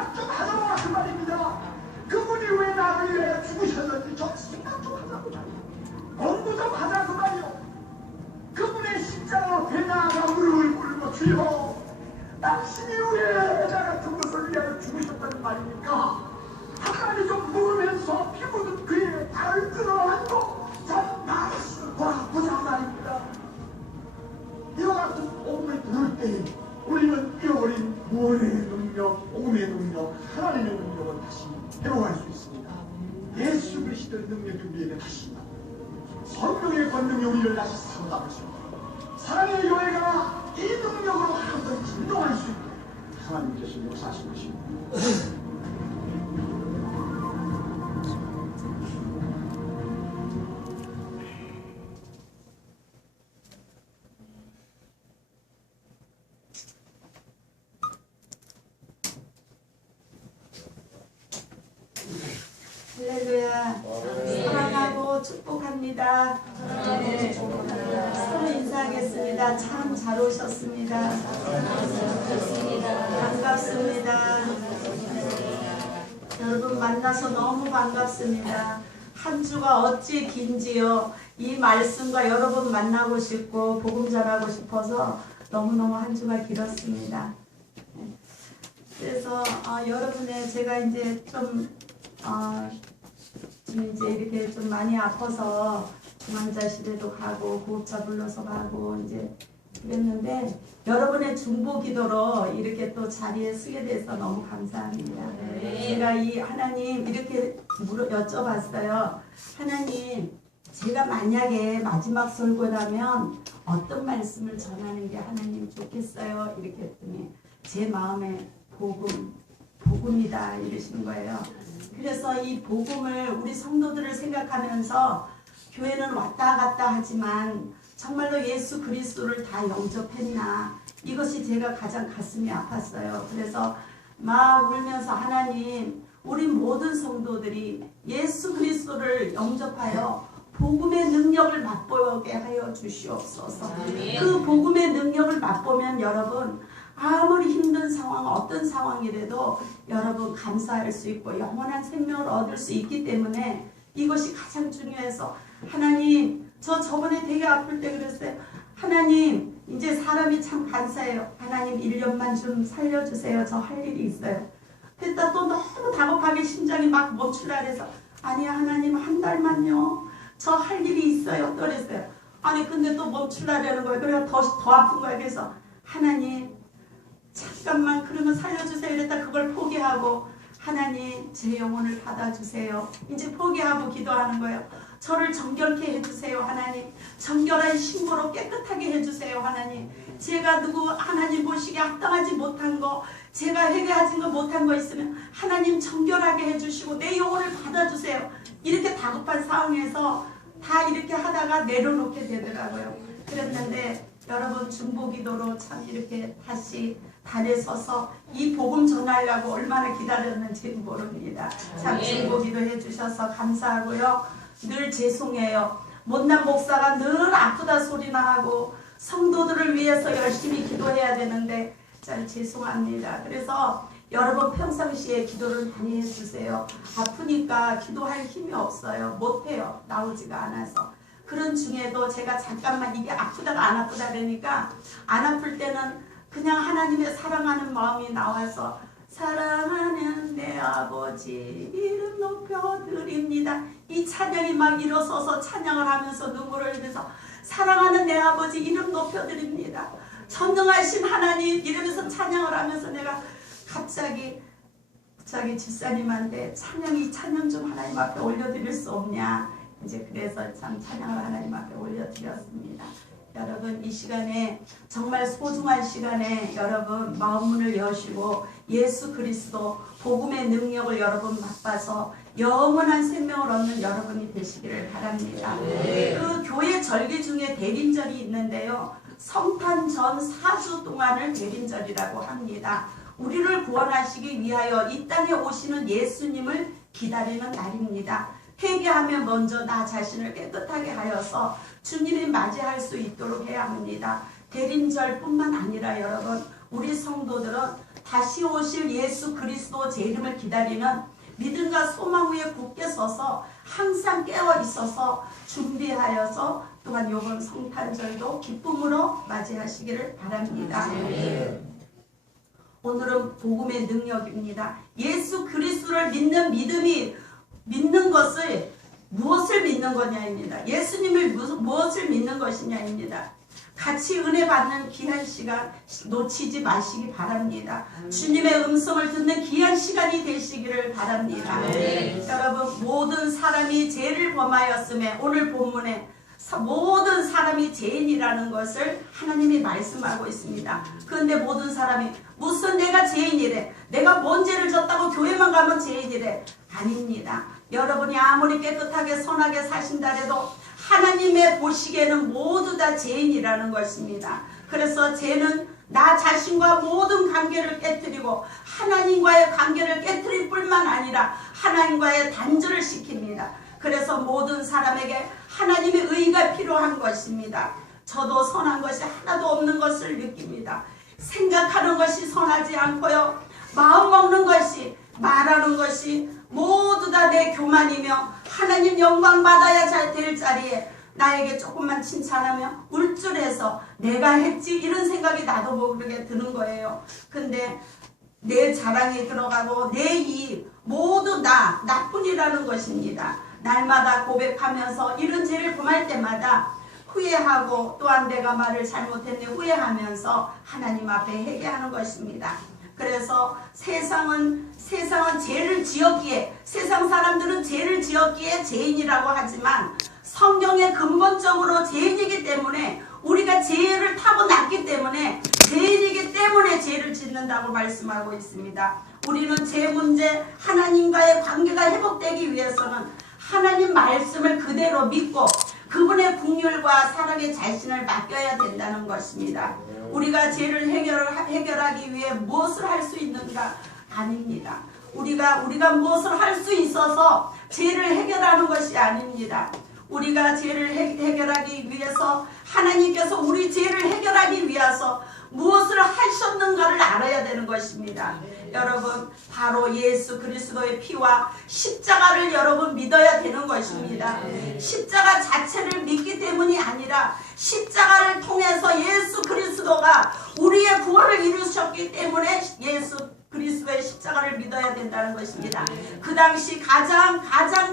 생각 좀 하자고 그 말입니다. 그분이 왜 나를 위해 죽으셨는지 좀 생각 좀 하자고 말이에요. 공부 좀 하자고 말이요. 그분의 십자가로 배나가 무릎을 꿇고 주여 당신이 왜 나 같은 것을 위하여 죽으셨다는 말입니까? 한 마디 좀 물으면서 피 묻은 그의 발을 끌어안고 참 말씀을 보자 말입니다. 이와 같은 복음을 부를 때 우리는 잃어버린 무언의 능력, 복음의 능력, 하나님의 능력을 다시 회복할 수 있습니다. 예수 그리스도의 능력이 우리에게 다시 성령의 권능이 우리를 다시 사로잡을 수 있고 사랑의 교회가 이 능력으로 한번 진동할 수 있게 하나님께서 역사하신 것입니다. 할렐루야. 사랑하고 축복합니다. 네. 서로 인사하겠습니다. 참 잘 오셨습니다. 반갑습니다. 여러분 만나서 너무 반갑습니다. 한 주가 어찌 긴지요. 이 말씀과 여러분 만나고 싶고 복음 전하고 싶어서 너무너무 한 주가 길었습니다. 그래서 여러분의 제가 이제 좀 지금 이제 이렇게 좀 많이 아파서 중환자실에도 가고 구급차 불러서 가고 이제 그랬는데 여러분의 중보 기도로 이렇게 또 자리에 서게 돼서 너무 감사합니다. 제가 이 하나님 이렇게 여쭤봤어요. 하나님, 제가 만약에 마지막 설교라면 어떤 말씀을 전하는 게 하나님 좋겠어요? 이렇게 했더니 제 마음에 복음이다 이러시는 거예요. 그래서 이 복음을 우리 성도들을 생각하면서 교회는 왔다 갔다 하지만 정말로 예수 그리스도를 다 영접했나, 이것이 제가 가장 가슴이 아팠어요. 그래서 막 울면서 하나님, 우리 모든 성도들이 예수 그리스도를 영접하여 복음의 능력을 맛보게 하여 주시옵소서. 그 복음의 능력을 맛보면 여러분 아무리 힘든 상황, 어떤 상황이라도 여러분 감사할 수 있고 영원한 생명을 얻을 수 있기 때문에 이것이 가장 중요해서 하나님, 저번에 되게 아플 때 그랬어요. 하나님, 이제 사람이 참 간사해요. 하나님 1년만 좀 살려주세요. 저 할 일이 있어요. 그랬다 또 너무 다급하게 심장이 막 멈추라 그래서 아니야 하나님 한 달만요. 저 할 일이 있어요. 또 그랬어요. 아니 근데 또 멈추라는 거예요. 그래서 더 아픈 거예요. 그래서 하나님 잠깐만 그러면 살려주세요. 이랬다 그걸 포기하고 하나님 제 영혼을 받아주세요. 이제 포기하고 기도하는 거예요. 저를 정결케 해주세요. 하나님 정결한 신부로 깨끗하게 해주세요. 하나님 제가 누구 하나님 보시기에 합당하지 못한 거, 제가 회개하지 못한 거 있으면 하나님 정결하게 해주시고 내 영혼을 받아주세요. 이렇게 다급한 상황에서 다 이렇게 하다가 내려놓게 되더라고요. 그랬는데 여러분 중보기도로 참 이렇게 다시 단에 서서 이 복음 전하려고 얼마나 기다렸는지 모릅니다. 참 중보기도 해주셔서 감사하고요. 늘 죄송해요. 못난 목사가 늘 아프다 소리나 하고 성도들을 위해서 열심히 기도해야 되는데 잘 죄송합니다. 그래서 여러분 평상시에 기도를 많이 해주세요. 아프니까 기도할 힘이 없어요. 못해요. 나오지가 않아서. 그런 중에도 제가 잠깐만 이게 아프다가 안 아프다 그러니까 안 아플 때는 그냥 하나님의 사랑하는 마음이 나와서 사랑하는 내 아버지 이름 높여드립니다. 이 찬양이 막 일어서서 찬양을 하면서 눈물을 흘리면서 사랑하는 내 아버지 이름 높여드립니다. 전능하신 하나님 이러면서 찬양을 하면서 내가 갑자기 집사님한테 이 찬양 좀 하나님 앞에 올려드릴 수 없냐. 이제 그래서 참 찬양을 하나님 앞에 올려드렸습니다. 여러분 이 시간에 정말 소중한 시간에 여러분 마음문을 여시고 예수 그리스도 복음의 능력을 여러분 맛봐서 영원한 생명을 얻는 여러분이 되시기를 바랍니다. 그 교회 절기 중에 대림절이 있는데요. 성탄 전 4주 동안을 대림절이라고 합니다. 우리를 구원하시기 위하여 이 땅에 오시는 예수님을 기다리는 날입니다. 회개하면 먼저 나 자신을 깨끗하게 하여서 주님이 맞이할 수 있도록 해야 합니다. 대림절뿐만 아니라 여러분 우리 성도들은 다시 오실 예수 그리스도 제 이름을 기다리는 믿음과 소망 위에 굳게 서서 항상 깨어 있어서 준비하여서 또한 이번 성탄절도 기쁨으로 맞이하시기를 바랍니다. 오늘은 복음의 능력입니다. 예수 그리스도를 믿는 믿는 것을 무엇을 믿는 거냐입니다. 예수님을 무엇을 믿는 것이냐입니다. 같이 은혜 받는 귀한 시간 놓치지 마시기 바랍니다. 주님의 음성을 듣는 귀한 시간이 되시기를 바랍니다. 여러분, 모든 사람이 죄를 범하였음에 오늘 본문에 모든 사람이 죄인이라는 것을 하나님이 말씀하고 있습니다. 그런데 모든 사람이 무슨 내가 죄인이래, 내가 뭔 죄를 졌다고 교회만 가면 죄인이래. 아닙니다. 여러분이 아무리 깨끗하게 선하게 사신다 해도 하나님의 보시기에는 모두 다 죄인이라는 것입니다. 그래서 죄는 나 자신과 모든 관계를 깨뜨리고 하나님과의 관계를 깨뜨릴 뿐만 아니라 하나님과의 단절을 시킵니다. 그래서 모든 사람에게 하나님의 의가 필요한 것입니다. 저도 선한 것이 하나도 없는 것을 느낍니다. 생각하는 것이 선하지 않고요, 마음 먹는 것이, 말하는 것이 모두 다 내 교만이며 하나님 영광 받아야 잘 될 자리에 나에게 조금만 칭찬하며 울줄해서 내가 했지 이런 생각이 나도 모르게 드는 거예요. 근데 내 자랑이 들어가고 내 이 모두 다 나뿐이라는 것입니다. 날마다 고백하면서 이런 죄를 범할 때마다 후회하고 또한 내가 말을 잘못했네 후회하면서 하나님 앞에 회개하는 것입니다. 그래서 세상은 죄를 지었기에, 세상 사람들은 죄를 지었기에 죄인이라고 하지만 성경에 근본적으로 죄인이기 때문에, 우리가 죄를 타고났기 때문에 죄인이기 때문에 죄를 짓는다고 말씀하고 있습니다. 우리는 죄 문제, 하나님과의 관계가 회복되기 위해서는 하나님 말씀을 그대로 믿고 그분의 긍휼과 사랑의 자신을 맡겨야 된다는 것입니다. 우리가 죄를 해결하기 위해 무엇을 할 수 있는가? 아닙니다. 우리가 무엇을 할 수 있어서 죄를 해결하는 것이 아닙니다. 우리가 죄를 해결하기 위해서 하나님께서 우리 죄를 해결하기 위해서 무엇을 하셨는가를 알아야 되는 것입니다. 여러분, 바로 예수 그리스도의 피와 십자가를 여러분 믿어야 되는 것입니다. 십자가 자체를 믿기 때문이 아니라 십자가를 통해서 예수 그리스도가 우리의 구원을 이루셨기 때문에 예수 그리스도의 십자가를 믿어야 된다는 것입니다. 그 당시 가장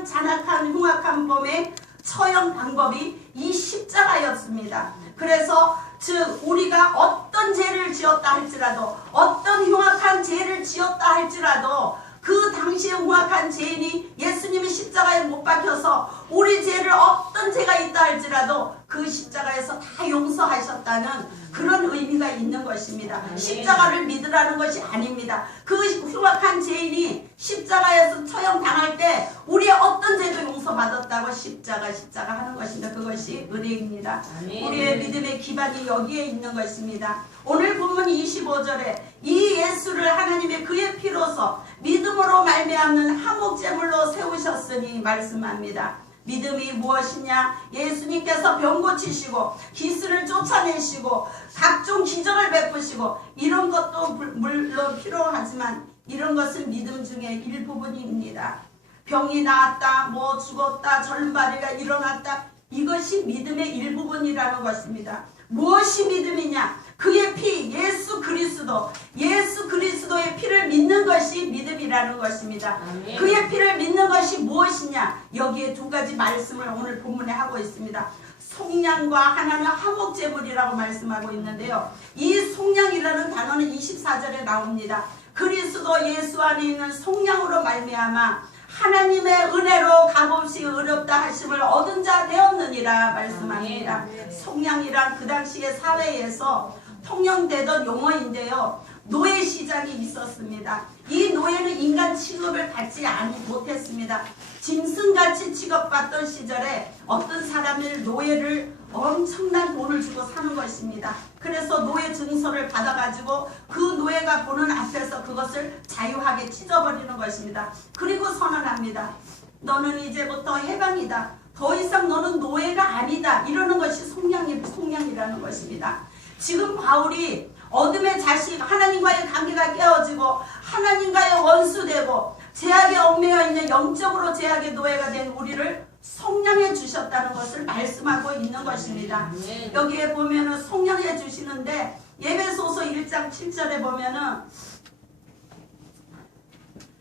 잔악한 흉악한 범의 처형 방법이 이 십자가였습니다. 그래서 즉 우리가 어떤 죄를 지었다 할지라도, 어떤 흉악한 죄를 지었다 할지라도 그 당시에 흉악한 죄인이 예수님이 십자가에 못 박혀서 우리 죄를 어떤 죄가 있다 할지라도 그 십자가에서 다 용서하셨다는 그런 의미가 있는 것입니다. 십자가를 믿으라는 것이 아닙니다. 그 흉악한 죄인이 십자가에서 처형당할 때 우리의 어떤 죄도 용서받았다고 십자가 하는 것입니다. 그것이 은혜입니다. 우리의 믿음의 기반이 여기에 있는 것입니다. 오늘 본문 25절에 이 예수를 하나님의 그의 피로서 믿음으로 말미암는 화목제물로 세우셨으니 말씀합니다. 믿음이 무엇이냐? 예수님께서 병 고치시고 기스를 쫓아내시고 각종 기적을 베푸시고 이런 것도 물론 필요하지만 이런 것은 믿음 중에 일부분입니다. 병이 나았다, 뭐 죽었다, 절름발이가 일어났다, 이것이 믿음의 일부분이라는 것입니다. 무엇이 믿음이냐? 그의 피, 예수 그리스도의 피를 믿는 것이 믿음이라는 것입니다. 그의 피를 믿는 것이 무엇이냐? 여기에 두 가지 말씀을 오늘 본문에 하고 있습니다. 속량과 하나는 화목제물이라고 말씀하고 있는데요. 이 속량이라는 단어는 24절에 나옵니다. 그리스도 예수 안에 있는 속량으로 말미암아 하나님의 은혜로 값없이 의롭다 하심을 얻은 자 되었느니라 말씀합니다. 속량이란 그 당시의 사회에서 통용되던 용어인데요. 노예 시장이 있었습니다. 이 노예는 인간 취급을 받지 못했습니다. 짐승같이 취급받던 시절에 어떤 사람을 노예를 엄청난 돈을 주고 사는 것입니다. 그래서 노예 증서를 받아가지고 그 노예가 보는 앞에서 그것을 자유하게 찢어버리는 것입니다. 그리고 선언합니다. 너는 이제부터 해방이다. 더 이상 너는 노예가 아니다. 이러는 것이 속량이라는 것입니다. 지금 바울이 어둠의 자식, 하나님과의 관계가 깨어지고 원수되고 죄악에 얽매여 있는 영적으로 죄악의 노예가 된 우리를 속량해 주셨다는 것을 말씀하고 있는 것입니다. 여기에 보면은 속량해 주시는데 에베소서 1장 7절에 보면은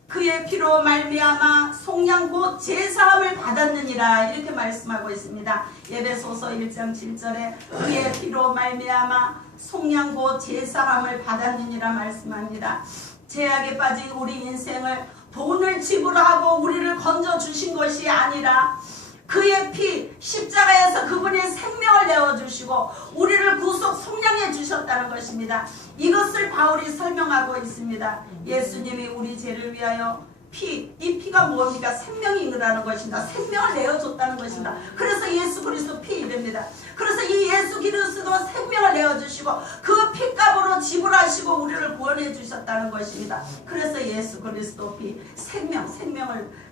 그의 피로 말미암아 속량 곧 제사함을 받았느니라 이렇게 말씀하고 있습니다. 에베소서 1장 7절에 그의 피로 말미암아 속량 곧 제사함을 받았느니라 말씀합니다. 죄악에 빠진 우리 인생을 돈을 지불하고 우리를 건져주신 것이 아니라 그의 피 십자가에서 그분의 생명을 내어주시고 우리를 구속 속량해 주셨다는 것입니다. 이것을 바울이 설명하고 있습니다. 예수님이 우리 죄를 위하여 이 피가 뭡니까? 생명이라는 것입니다. 생명을 내어줬다는 것입니다. 그래서 예수 그리스도 피 이릅니다. 그래서 이 예수 그리스도 생명을 내어주시고 그 피값으로 지불하시고 우리를 구원해 주셨다는 것입니다. 그래서 예수 그리스도 피 생명을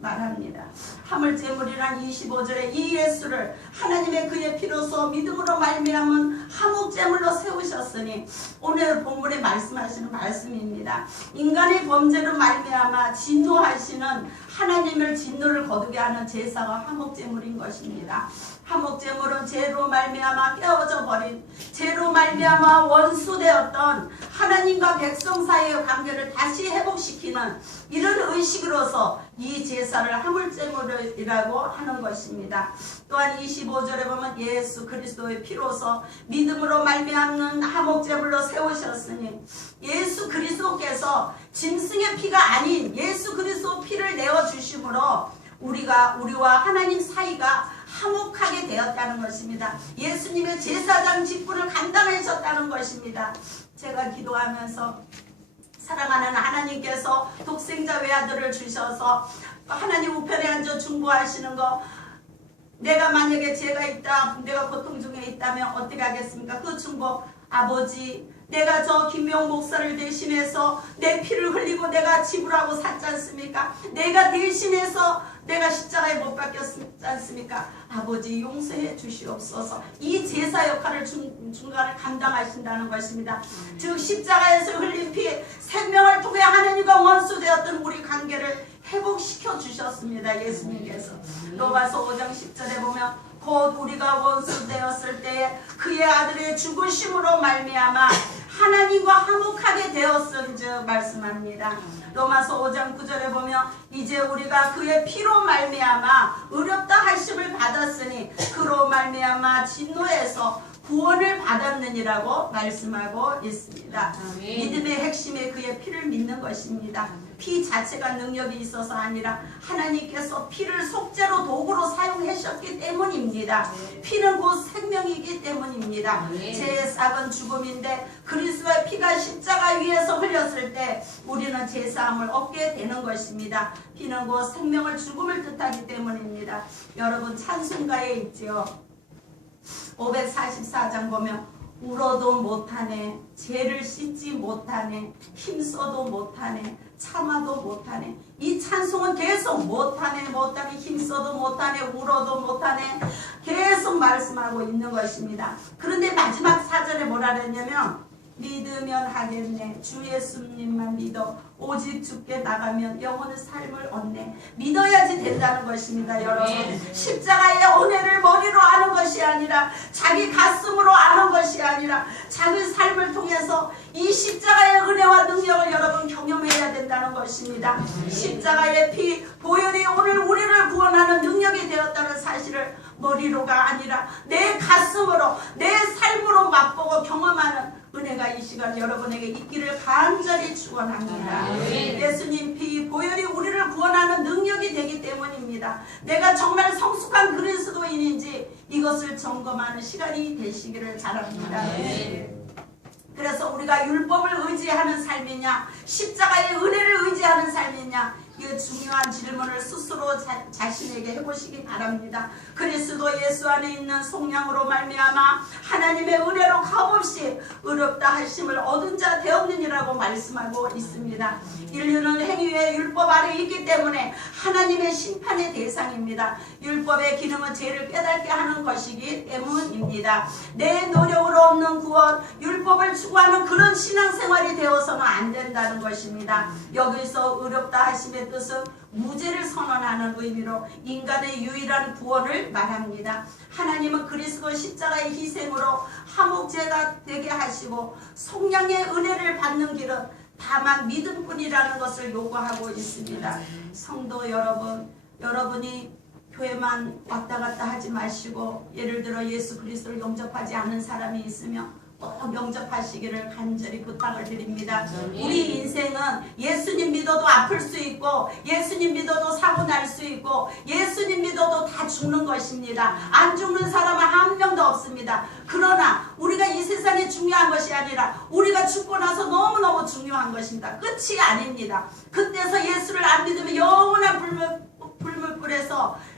말합니다. 화물제물이란 25절에 이 예수를 하나님의 그의 피로서 믿음으로 말미암은 화목제물로 세우셨으니 오늘 본문에 말씀하시는 말씀입니다. 인간의 범죄로 말미암아 진노하시는 하나님을 진노를 거두게 하는 제사가 화목제물인 것입니다. 화목제물은 죄로 말미암아 깨어져 버린 죄로 말미암아 원수되었던 하나님과 백성 사이의 관계를 다시 회복시키는 이런 의식으로서 이 제사를 화목제물이라고 하는 것입니다. 또한 25절에 보면 예수 그리스도의 피로서 믿음으로 말미암는 화목제물로 세우셨으니 예수 그리스도께서 짐승의 피가 아닌 예수 그리스도 피를 내어주심으로 우리와 하나님 사이가 화목하게 되었다는 것입니다. 예수님의 제사장 직분을 감당하셨다는 것입니다. 제가 기도하면서 사랑하는 하나님께서 독생자 외아들을 주셔서 하나님 우편에 앉아 중보하시는 거, 내가 만약에 죄가 있다, 내가 고통 중에 있다면 어떻게 하겠습니까? 그 중보, 아버지 내가 저 김명 목사를 대신해서 내 피를 흘리고 내가 지불하고 샀지 않습니까? 내가 대신해서 내가 십자가에 못 박혔지 않습니까? 아버지 용서해 주시옵소서. 이 제사 역할을 중간에 감당하신다는 것입니다. 즉 십자가에서 흘린 피 생명을 통해 하나님과 원수되었던 우리 관계를 회복시켜 주셨습니다. 예수님께서 로마서 5장 10절에 보면 곧 우리가 원수되었을 때에 그의 아들의 죽으심으로 말미암아 하나님과 화목하게 되었은즉 말씀합니다. 로마서 5장 9절에 보면 이제 우리가 그의 피로 말미암아 의롭다 하심을 받았으니 그로 말미암아 진노에서 구원을 받았느니라고 말씀하고 있습니다. 믿음의 핵심에 그의 피를 믿는 것입니다. 피 자체가 능력이 있어서 아니라 하나님께서 피를 속죄로 도구로 사용하셨기 때문입니다. 피는 곧 생명이기 때문입니다. 죄의 싹은 죽음인데 그리스도의 피가 십자가 위에서 흘렸을 때 우리는 제사함을 얻게 되는 것입니다. 피는 곧 생명을 죽음을 뜻하기 때문입니다. 여러분 찬송가에 있죠. 544장 보면 울어도 못하네, 죄를 씻지 못하네, 힘써도 못하네, 참아도 못하네. 이 찬송은 계속 못하네, 힘써도 못하네, 울어도 못하네 계속 말씀하고 있는 것입니다. 그런데 마지막 4절에 뭐라 그랬냐면 믿으면 하겠네, 주 예수님만 믿어 오직 주께 나가면 영원의 삶을 얻네. 믿어야지 된다는 것입니다. 여러분 십자가의 은혜를 머리로 아는 것이 아니라 자기 가슴으로 아는 것이 아니라 자기 삶을 통해서 이 십자가의 은혜와 능력을 여러분 경험해야 된다는 것입니다. 십자가의 피 보혈이 오늘 우리를 구원하는 능력이 되었다는 사실을 머리로가 아니라 내 가슴으로 내 삶으로 맛보고 경험하는 은혜가 이 시간 여러분에게 있기를 간절히 축원합니다. 예수님 피 보혈이 우리를 구원하는 능력이 되기 때문입니다. 내가 정말 성숙한 그리스도인인지 이것을 점검하는 시간이 되시기를 바랍니다. 그래서 우리가 율법을 의지하는 삶이냐 십자가의 은혜를 의지하는 삶이냐 이 중요한 질문을 스스로 자신에게 해보시기 바랍니다. 그리스도 예수 안에 있는 속량으로 말미암아 하나님의 은혜로 값없이 의롭다 하심을 얻은 자 되었느니라고 말씀하고 있습니다. 인류는 행위의 율법 아래 있기 때문에 하나님의 심판의 대상입니다. 율법의 기능은 죄를 깨닫게 하는 것이기 때문입니다. 내 노력으로 없는 구원, 율법을 추구하는 그런 신앙생활이 되어서는 안 된다는 것입니다. 여기서 의롭다 하심의 뜻은 무죄를 선언하는 의미로 인간의 유일한 구원을 말합니다. 하나님은 그리스도 십자가의 희생으로 화목제가 되게 하시고 속량의 은혜를 받는 길은 다만 믿음뿐이라는 것을 요구하고 있습니다. 성도 여러분, 여러분이 교회만 왔다 갔다 하지 마시고 예를 들어 예수 그리스도를 영접하지 않은 사람이 있으면 꼭 영접하시기를 간절히 부탁을 드립니다. 우리 인생은 예수님 믿어도 아플 수 있고 예수님 믿어도 사고 날 수 있고 예수님 믿어도 다 죽는 것입니다. 안 죽는 사람은 한 명도 없습니다. 그러나 우리가 이 세상에 중요한 것이 아니라 우리가 죽고 나서 너무너무 중요한 것입니다. 끝이 아닙니다. 그때서 예수를 안 믿으면 영원한 불물불에서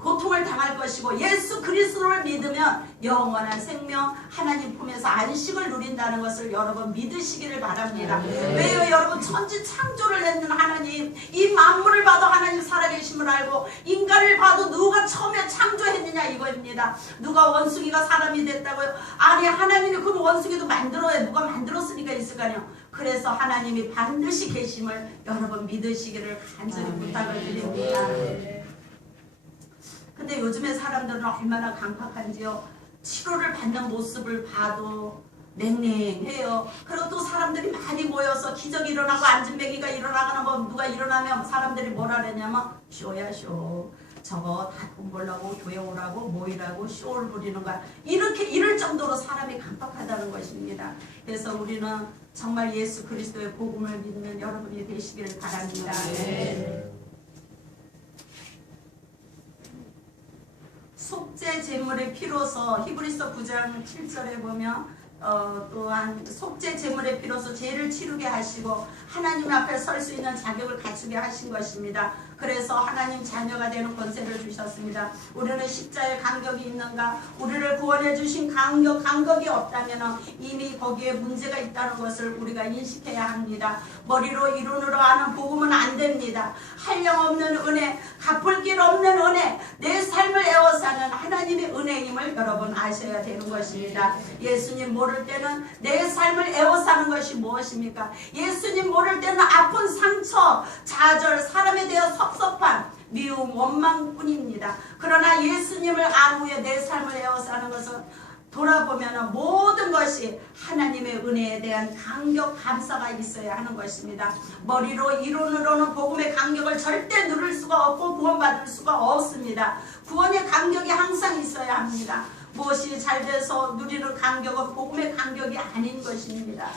고통을 당할 것이고 예수 그리스도를 믿으면 영원한 생명 하나님 품에서 안식을 누린다는 것을 여러분 믿으시기를 바랍니다. 왜요? 여러분 천지 창조를 했는 하나님, 이 만물을 봐도 하나님 살아계심을 알고 인간을 봐도 누가 처음에 창조했느냐 이거입니다. 누가 원숭이가 사람이 됐다고요? 아니 하나님이 그럼 원숭이도 만들어야 누가 만들었으니까 있을까요? 그래서 하나님이 반드시 계심을 여러분 믿으시기를 간절히 부탁을 드립니다. 근데 요즘에 사람들은 얼마나 강팍한지요. 치료를 받는 모습을 봐도 냉랭해요. 그리고 또 사람들이 많이 모여서 기적이 일어나고 안진뱅이가 일어나거나 뭐 누가 일어나면 사람들이 뭐라 그러냐면 쇼야 쇼. 저거 다 돈 벌라고 교회 오라고 모이라고 쇼를 부리는 거야. 이렇게 이럴 정도로 사람이 강팍하다는 것입니다. 그래서 우리는 정말 예수 그리스도의 복음을 믿는 여러분이 되시기를 바랍니다. 속죄 제물의 피로서 히브리서 9장 7절에 보면 또한 속죄 제물의 피로서 죄를 치르게 하시고 하나님 앞에 설 수 있는 자격을 갖추게 하신 것입니다. 그래서 하나님 자녀가 되는 권세를 주셨습니다. 우리는 십자의 간격이 있는가? 우리를 구원해 주신 간격이 없다면 이미 거기에 문제가 있다는 것을 우리가 인식해야 합니다. 머리로 이론으로 아는 복음은 안 됩니다. 한량없는 은혜, 갚을 길 없는 은혜, 내 삶을 애워사는 하나님의 은혜임을 여러분 아셔야 되는 것입니다. 예수님 모를 때는 내 삶을 애워사는 것이 무엇입니까? 예수님 모를 때는 아픈 상처, 좌절, 사람에 대해 섭섭한 미움, 원망뿐입니다. 그러나 예수님을 안 후에 내 삶을 애워사는 것은 돌아보면 모든 것이 하나님의 은혜에 대한 감격, 감사가 있어야 하는 것입니다. 머리로 이론으로는 복음의 감격을 절대 누릴 수가 없고 구원받을 수가 없습니다. 구원의 감격이 항상 있어야 합니다. 무엇이 잘 돼서 누리는 감격은 복음의 감격이 아닌 것입니다.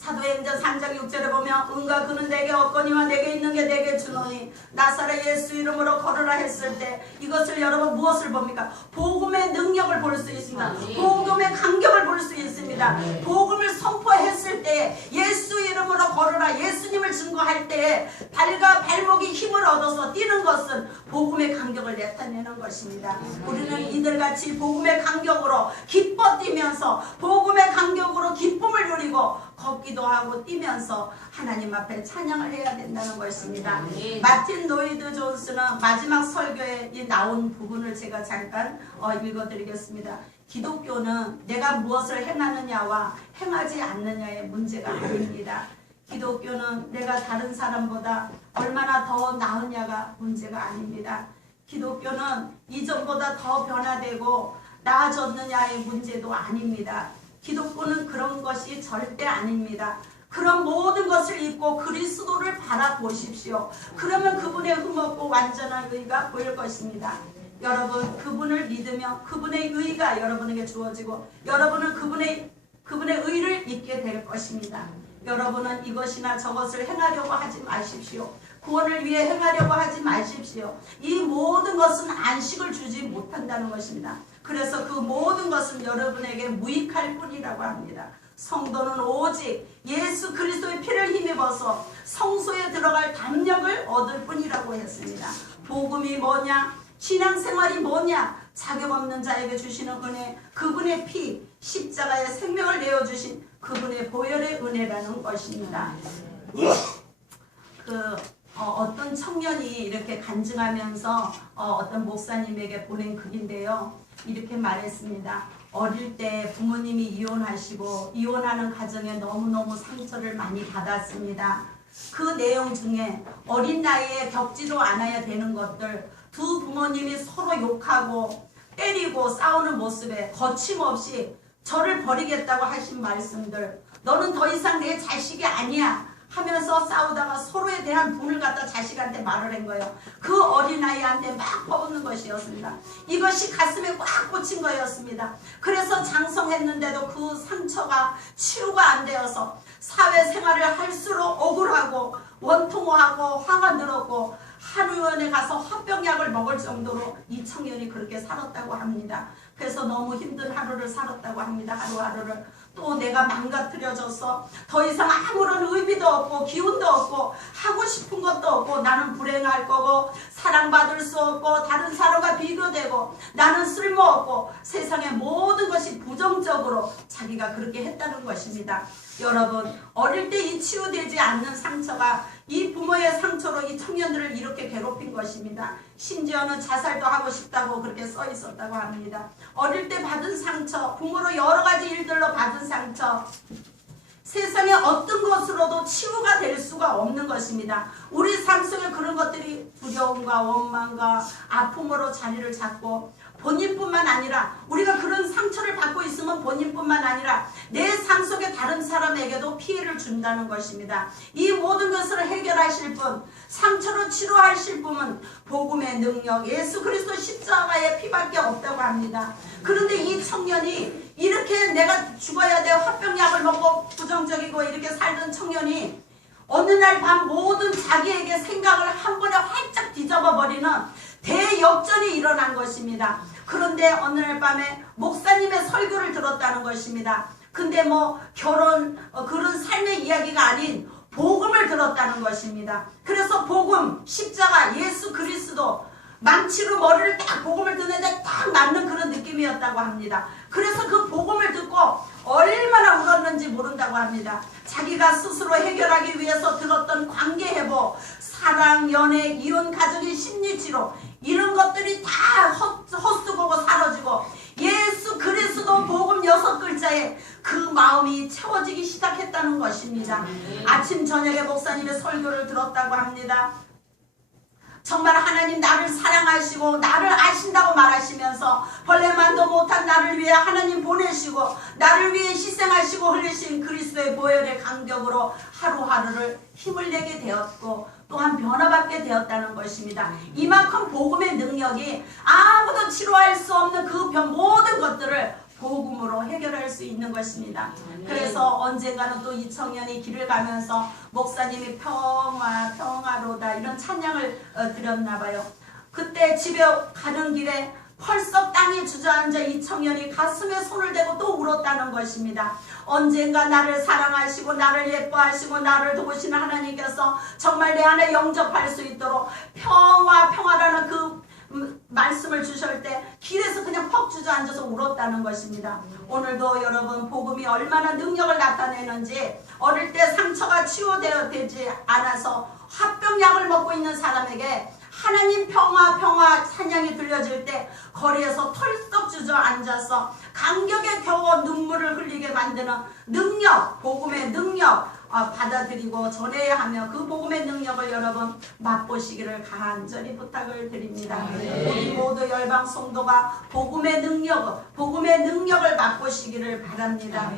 사도행전 3장 6절에 보면 은과 금은 내게 없거니와 내게 있는 게 내게 주노니 나사렛 예수 이름으로 걸으라 했을 때 이것을 여러분 무엇을 봅니까? 복음의 능력을 볼 수 있습니다. 복음의 감격을 볼 수 있습니다. 복음을 선포했을 때 예수 이름으로 걸으라 예수님을 증거할 때 발과 발목이 힘을 얻어서 뛰는 것은 복음의 감격을 나타내는 것입니다. 우리는 이들같이 복음의 감격으로 기뻐 뛰면서 복음의 감격으로 기쁨을 누리고 걷기도 하고 뛰면서 하나님 앞에 찬양을 해야 된다는 것입니다. 마틴 노이드 존스는 마지막 설교에 나온 부분을 제가 잠깐 읽어드리겠습니다. 기독교는 내가 무엇을 행하느냐와 행하지 않느냐의 문제가 아닙니다. 기독교는 내가 다른 사람보다 얼마나 더 나으냐가 문제가 아닙니다. 기독교는 이전보다 더 변화되고 나아졌느냐의 문제도 아닙니다. 기독교는 그런 것이 절대 아닙니다. 그런 모든 것을 잊고 그리스도를 바라보십시오. 그러면 그분의 흠없고 완전한 의가 보일 것입니다. 여러분 그분을 믿으며 그분의 의가 여러분에게 주어지고 여러분은 그분의 의를 잊게 될 것입니다. 여러분은 이것이나 저것을 행하려고 하지 마십시오. 구원을 위해 행하려고 하지 마십시오. 이 모든 것은 안식을 주지 못한다는 것입니다. 그래서 그 모든 것은 여러분에게 무익할 뿐이라고 합니다. 성도는 오직 예수 그리스도의 피를 힘입어서 성소에 들어갈 담력을 얻을 뿐이라고 했습니다. 복음이 뭐냐? 신앙생활이 뭐냐? 자격 없는 자에게 주시는 은혜, 그분의 피, 십자가의 생명을 내어주신 그분의 보혈의 은혜라는 것입니다. 어떤 청년이 이렇게 간증하면서 어떤 목사님에게 보낸 글인데요. 이렇게 말했습니다. 어릴 때 부모님이 이혼하시고 이혼하는 가정에 너무너무 상처를 많이 받았습니다. 그 내용 중에 어린 나이에 겪지도 않아야 되는 것들, 두 부모님이 서로 욕하고 때리고 싸우는 모습에 거침없이 저를 버리겠다고 하신 말씀들, 너는 더 이상 내 자식이 아니야 하면서 싸우다가 서로에 대한 분을 갖다 자식한테 말을 한 거예요. 그 어린아이한테 막 퍼붓는 것이었습니다. 이것이 가슴에 꽉 꽂힌 거였습니다. 그래서 장성했는데도 그 상처가 치유가 안 되어서 사회생활을 할수록 억울하고 원통하고 화가 늘었고 한의원에 가서 화병약을 먹을 정도로 이 청년이 그렇게 살았다고 합니다. 그래서 너무 힘든 하루를 살았다고 합니다. 하루하루를. 또 내가 망가뜨려져서 더 이상 아무런 의미도 없고 기운도 없고 하고 싶은 것도 없고 나는 불행할 거고 사랑받을 수 없고 다른 사람과 비교되고 나는 쓸모없고 세상의 모든 것이 부정적으로 자기가 그렇게 했다는 것입니다. 여러분, 어릴 때 이 치유되지 않는 상처가 이 부모의 상처로 이 청년들을 이렇게 괴롭힌 것입니다. 심지어는 자살도 하고 싶다고 그렇게 써 있었다고 합니다. 어릴 때 받은 상처, 부모로 여러 가지 일들로 받은 상처, 세상의 어떤 것으로도 치유가 될 수가 없는 것입니다. 우리 삶 속에 그런 것들이 두려움과 원망과 아픔으로 자리를 잡고 본인뿐만 아니라 우리가 그런 상처를 받고 있으면 본인뿐만 아니라 내 삶 속에 다른 사람에게도 피해를 준다는 것입니다. 이 모든 것을 해결하실 분, 상처를 치료하실 분은 복음의 능력, 예수 그리스도 십자가의 피밖에 없다고 합니다. 그런데 이 청년이 이렇게 내가 죽어야 돼 화병약을 먹고 부정적이고 이렇게 살던 청년이 어느 날 밤 모든 자기에게 생각을 한 번에 활짝 뒤집어 버리는 대역전이 일어난 것입니다. 그런데 어느 날 밤에 목사님의 설교를 들었다는 것입니다. 근데 뭐 결혼 그런 삶의 이야기가 아닌 복음을 들었다는 것입니다. 그래서 복음, 십자가, 예수 그리스도 망치로 머리를 딱 복음을 듣는데 딱 맞는 그런 느낌이었다고 합니다. 그래서 그 복음을 듣고 얼마나 울었는지 모른다고 합니다. 자기가 스스로 해결하기 위해서 들었던 관계 회복, 사랑, 연애, 이혼, 가정의 심리치료 이런 것들이 다 헛수고고 사라지고 예수 그리스도 복음 6글자에 그 마음이 채워지기 시작했다는 것입니다. 아침 저녁에 목사님의 설교를 들었다고 합니다. 정말 하나님 나를 사랑하시고 나를 아신다고 말하시면서 벌레만도 못한 나를 위해 하나님 보내시고 나를 위해 희생하시고 흘리신 그리스도의 보혈의 간격으로 하루하루를 힘을 내게 되었고 또한 변화받게 되었다는 것입니다. 이만큼 복음의 능력이 아무도 치료할 수 없는 그 모든 것들을 복음으로 해결할 수 있는 것입니다. 그래서 언젠가는 또 이 청년이 길을 가면서 목사님이 평화로다 이런 찬양을 드렸나 봐요. 그때 집에 가는 길에 펄썩 땅에 주저앉아 이 청년이 가슴에 손을 대고 또 울었다는 것입니다. 언젠가 나를 사랑하시고 나를 예뻐하시고 나를 도우시는 하나님께서 정말 내 안에 영접할 수 있도록 평화라는 그 말씀을 주실 때 길에서 그냥 퍽 주저앉아서 울었다는 것입니다. 오늘도 여러분 복음이 얼마나 능력을 나타내는지 어릴 때 상처가 치유되지 않아서 화병약을 먹고 있는 사람에게 하나님 평화 찬양이 들려질 때 거리에서 털썩 주저앉아서 간격에 겨워 눈물을 흘리게 만드는 능력, 복음의 능력 받아들이고 전해야 하며 그 복음의 능력을 여러분 맛보시기를 간절히 부탁을 드립니다. 우리 모두 열방 성도가 복음의 능력을 맛보시기를 바랍니다.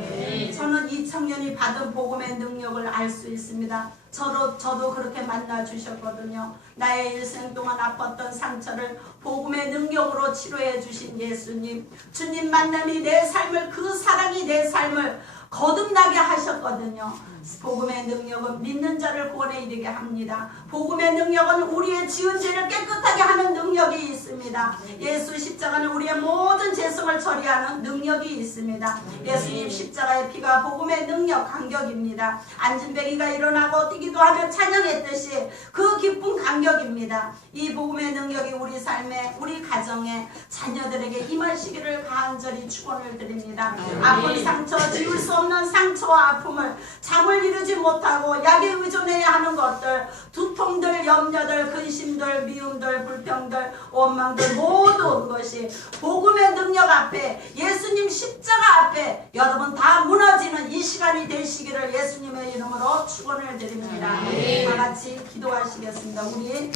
저는 이 청년이 받은 복음의 능력을 알 수 있습니다. 저도 그렇게 만나 주셨거든요. 나의 일생 동안 아팠던 상처를 복음의 능력으로 치료해 주신 예수님, 주님 만남이 내 삶을, 그 사랑이 내 삶을 거듭나게 하셨거든요. 복음의 능력은 믿는 자를 구원에 이르게 합니다. 복음의 능력은 우리의 지은 죄를 깨끗하게 하는 능력이 있습니다. 예수 십자가는 우리의 모든 죄성을 처리하는 능력이 있습니다. 예수님 십자가의 피가 복음의 능력 간격입니다. 안진뱅이가 일어나고 뛰기도 하며 찬양했듯이 그 기쁜 간격입니다. 이 복음의 능력이 우리 삶에, 우리 가정에, 자녀들에게 임하시기를 간절히 축원을 드립니다. 아픈 상처, 지울 수 없는 상처와 아픔을 잠을 이루지 못하고 약에 의존해야 하는 것들, 두통들, 염려들, 근심들, 미움들, 불평들, 원망들 모두 그것이 복음의 능력 앞에, 예수님 십자가 앞에 여러분 다 무너지는 이 시간이 되시기를 예수님의 이름으로 축원을 드립니다. 다 같이 기도하시겠습니다. 우리